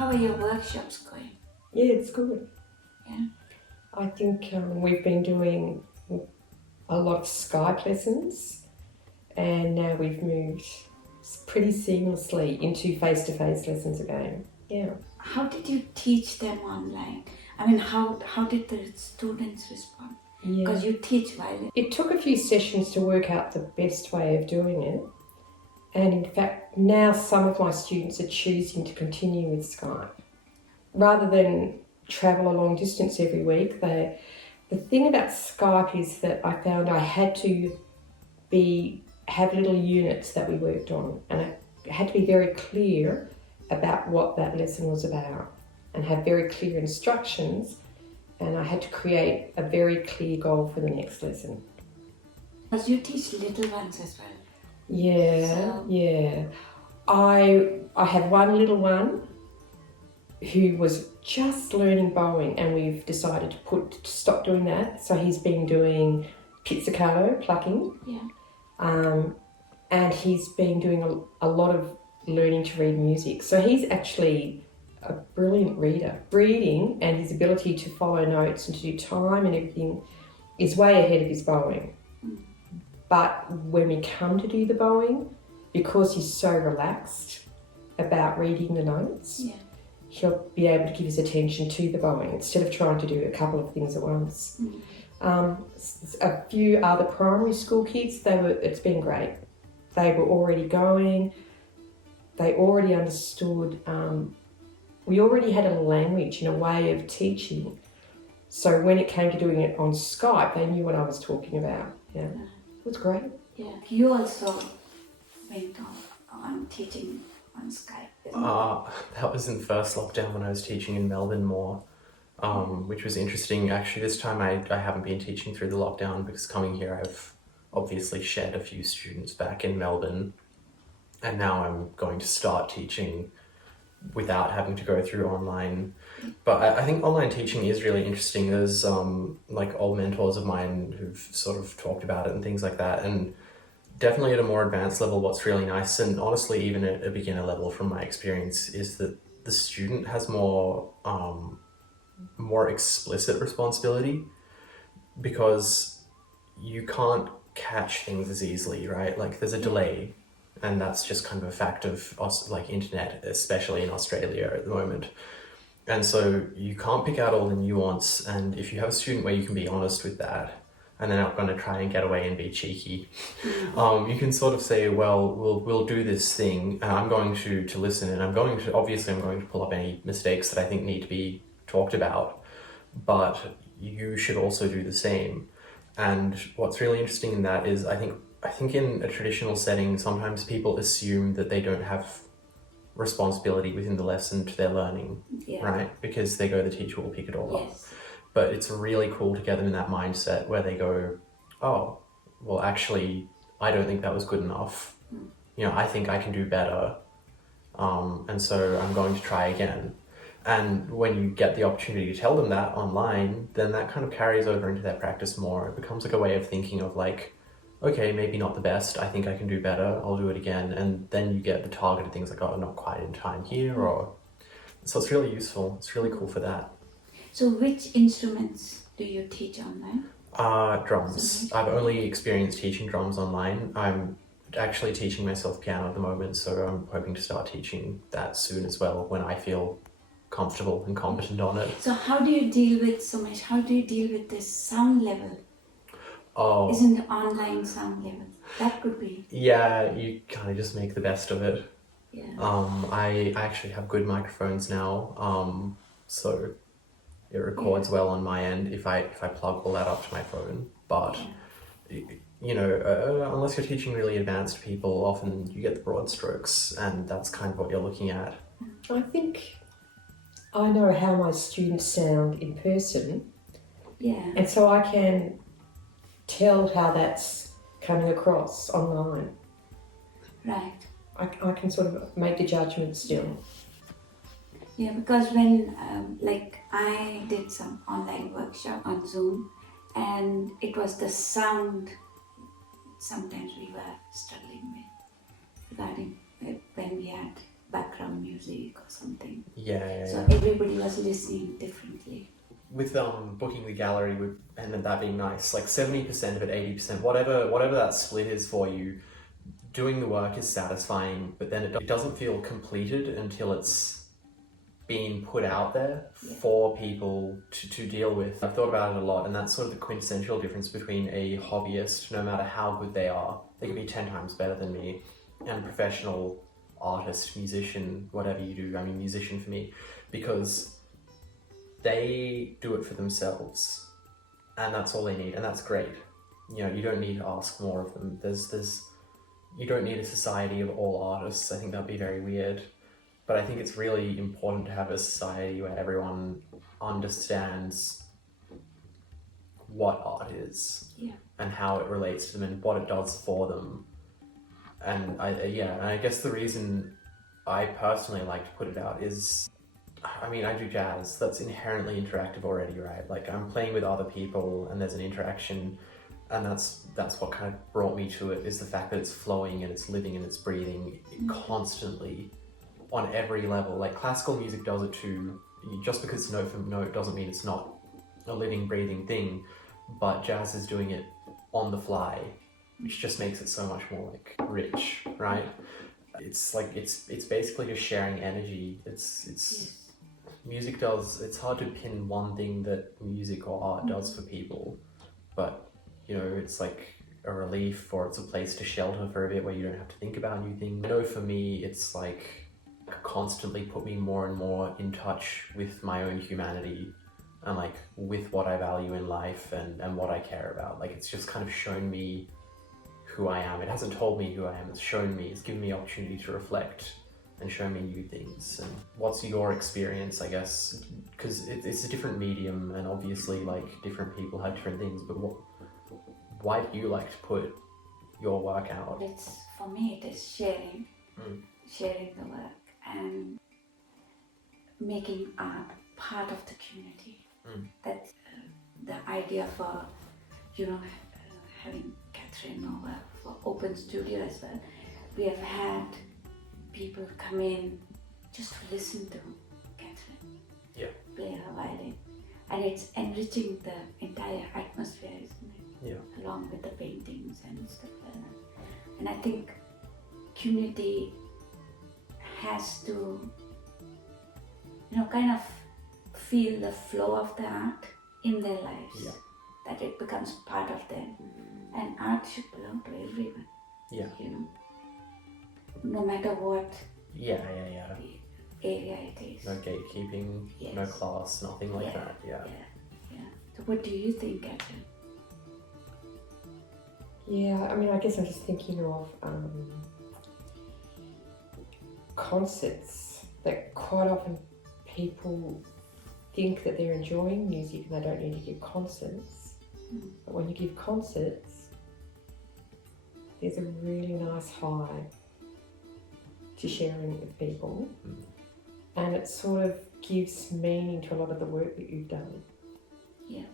How are your workshops going? Yeah, it's good. Yeah. I think we've been doing a lot of Skype lessons, and now we've moved pretty seamlessly into face-to-face lessons again. Yeah. How did you teach them online? I mean, how did the students respond? Because you teach violin. It took a few sessions to work out the best way of doing it. And in fact, now some of my students are choosing to continue with Skype. Rather than travel a long distance every week, the thing about Skype is that I found I had to have little units that we worked on, and I had to be very clear about what that lesson was about and have very clear instructions, and I had to create a very clear goal for the next lesson. Because you teach little ones as well. Yeah. I have one little one who was just learning bowing, and we've decided to stop doing that. So he's been doing pizzicato, plucking. Yeah. And he's been doing a lot of learning to read music. So he's actually a brilliant reader. Reading and his ability to follow notes and to do time and everything is way ahead of his bowing. But when we come to do the bowing, because he's so relaxed about reading the notes, he'll be able to give his attention to the bowing instead of trying to do a couple of things at once. A few other primary school kids, it's been great. They were already going, they already understood, we already had a language and a way of teaching. So when it came to doing it on Skype, they knew what I was talking about. Yeah. It was great. Yeah. You also went on teaching on Skype, isn't it? That was in first lockdown when I was teaching in Melbourne more, which was interesting. Actually, this time I haven't been teaching through the lockdown because coming here I've obviously shed a few students back in Melbourne, and now I'm going to start teaching without having to go through online. But I think online teaching is really interesting. There's like old mentors of mine who've sort of talked about it and things like that, and definitely at a more advanced level, what's really nice, and honestly even at a beginner level from my experience, is that the student has more explicit responsibility, because you can't catch things as easily, right? Like there's a delay, and that's just kind of a fact of like internet, especially in Australia at the moment. And so you can't pick out all the nuance, and if you have a student where you can be honest with that, and they're not going to try and get away and be cheeky, you can sort of say, well, we'll do this thing, and I'm going to listen, and I'm going to pull up any mistakes that I think need to be talked about, but you should also do the same. And what's really interesting in that is I think in a traditional setting, sometimes people assume that they don't have responsibility within the lesson to their learning, right? Because they go, the teacher will pick it all up. But it's really cool to get them in that mindset where they go, oh, well, actually, I don't think that was good enough. You know, I think I can do better. And so I'm going to try again. And when you get the opportunity to tell them that online, then that kind of carries over into their practice more. It becomes like a way of thinking of like, okay, maybe not the best, I think I can do better, I'll do it again. And then you get the targeted things like, oh, not quite in time here, or... So it's really useful, it's really cool for that. So which instruments do you teach online? Drums. I've only experienced teaching drums online. I'm actually teaching myself piano at the moment, so I'm hoping to start teaching that soon as well, when I feel comfortable and competent on it. So how do you deal with, Sumesh, how do you deal with this sound level? Oh. Isn't the online sound level? That could be. Yeah, you kind of just make the best of it. Yeah. I actually have good microphones now, so it records well on my end if I plug all that up to my phone. But you know, unless you're teaching really advanced people, often you get the broad strokes, and that's kind of what you're looking at. I think I know how my students sound in person, and so I can tell how that's coming across online. Right. I can sort of make the judgment still. Yeah, because when like I did some online workshop on Zoom, and it was the sound sometimes we were struggling with regarding when we had background music or something. Yeah. So everybody was listening differently. With booking the gallery and that being nice, like 70% of it, 80%, whatever that split is for you, doing the work is satisfying, but then it doesn't feel completed until it's been put out there for people to deal with. I've thought about it a lot, and that's sort of the quintessential difference between a hobbyist, no matter how good they are, they can be 10 times better than me, and a professional artist, musician, whatever you do, I mean musician for me, because they do it for themselves, and that's all they need, and that's great. You know, you don't need to ask more of them. You don't need a society of all artists. I think that'd be very weird. But I think it's really important to have a society where everyone understands what art is and how it relates to them and what it does for them. And I guess the reason I personally like to put it out is, I mean, I do jazz. That's inherently interactive already, right? Like, I'm playing with other people and there's an interaction, and that's what kind of brought me to it, is the fact that it's flowing and it's living and it's breathing constantly on every level. Like, classical music does it too. Just because it's note for note doesn't mean it's not a living, breathing thing, but jazz is doing it on the fly, which just makes it so much more like rich, right? It's like, it's basically just sharing energy. Music does, it's hard to pin one thing that music or art does for people, but you know, it's like a relief, or it's a place to shelter for a bit where you don't have to think about new things. I know for me, it's like constantly put me more and more in touch with my own humanity and like with what I value in life and what I care about. Like, it's just kind of shown me who I am. It hasn't told me who I am, it's shown me, it's given me opportunity to reflect and show me new things. And what's your experience, I guess, because it's a different medium, and obviously like different people have different things, but why do you like to put your work out? For me, it is sharing the work and making art part of the community. That's the idea for, having Kathryn over for OPENStudio as well. We have had people come in just to listen to Kathryn play her violin, and it's enriching the entire atmosphere, isn't it? Yeah. Along with the paintings and stuff like that. And I think community has to, kind of feel the flow of the art in their lives, that it becomes part of them. And art should belong to everyone. Yeah. No matter what Yeah. area it is. No gatekeeping, no class, nothing like that. Yeah. So what do you think, Kathryn? Yeah, I mean, I guess I'm just thinking of concerts, that quite often people think that they're enjoying music and they don't need to give concerts. But when you give concerts, there's a really nice high to sharing it with people, and it sort of gives meaning to a lot of the work that you've done. Yeah. You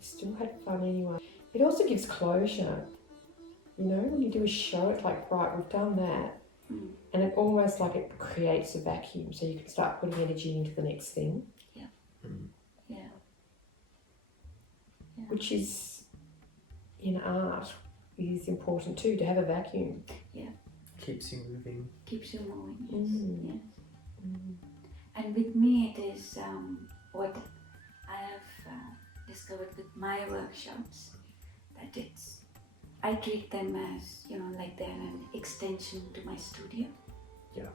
still had fun anyway. It also gives closure. When you do a show, it's like, right, we've done that. And it almost like it creates a vacuum, so you can start putting energy into the next thing. Which is, in art, is important too, to have a vacuum. Keeps you moving. Keeps you moving, yes. And with me, it is what I have discovered with my workshops, that I treat them as, like they're an extension to my studio. Yeah.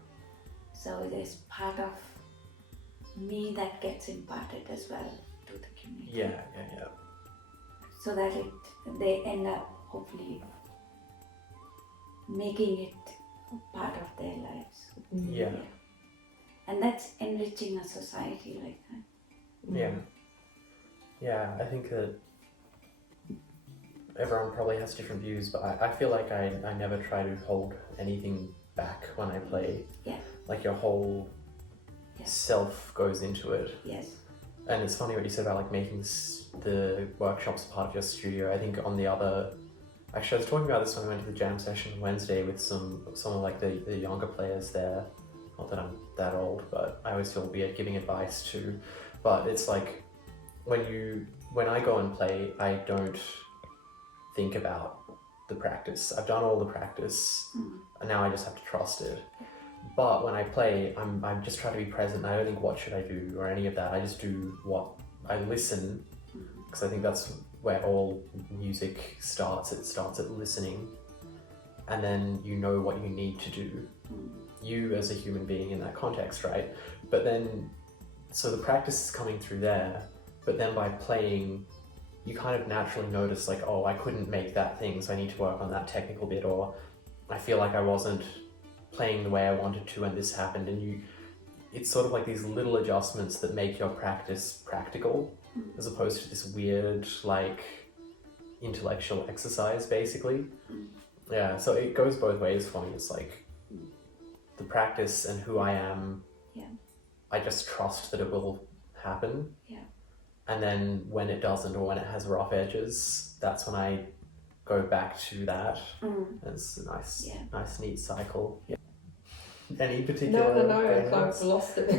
So there's part of me that gets imparted as well to the community. Yeah. So that they end up hopefully making it part of their lives. Yeah. And that's enriching a society like that. Yeah, I think that everyone probably has different views, but I feel like I never try to hold anything back when I play. Yeah. Like, your whole self goes into it. Yes. And it's funny what you said about like making the workshops part of your studio. I think actually I was talking about this when I went to the jam session Wednesday with some of like the younger players there not that I'm that old, but I always feel weird giving advice to, but it's like when I go and play, I don't think about the practice. I've done all the practice and now I just have to trust it. But when I play, I'm just trying to be present. I don't think what should I do or any of that. I just do what I listen, because I think that's where all music starts. It starts at listening, and then you know what you need to do. You as a human being in that context, right? But then, so the practice is coming through there, but then by playing, you kind of naturally notice like, oh, I couldn't make that thing, so I need to work on that technical bit, or I feel like I wasn't playing the way I wanted to and this happened, and it's sort of like these little adjustments that make your practice practical, as opposed to this weird like intellectual exercise basically. Yeah, so it goes both ways for me. It's like the practice and who I am, I just trust that it will happen. And then when it doesn't, or when it has rough edges, that's when I go back to that. It's a nice neat cycle. Any particular No, I've lost it.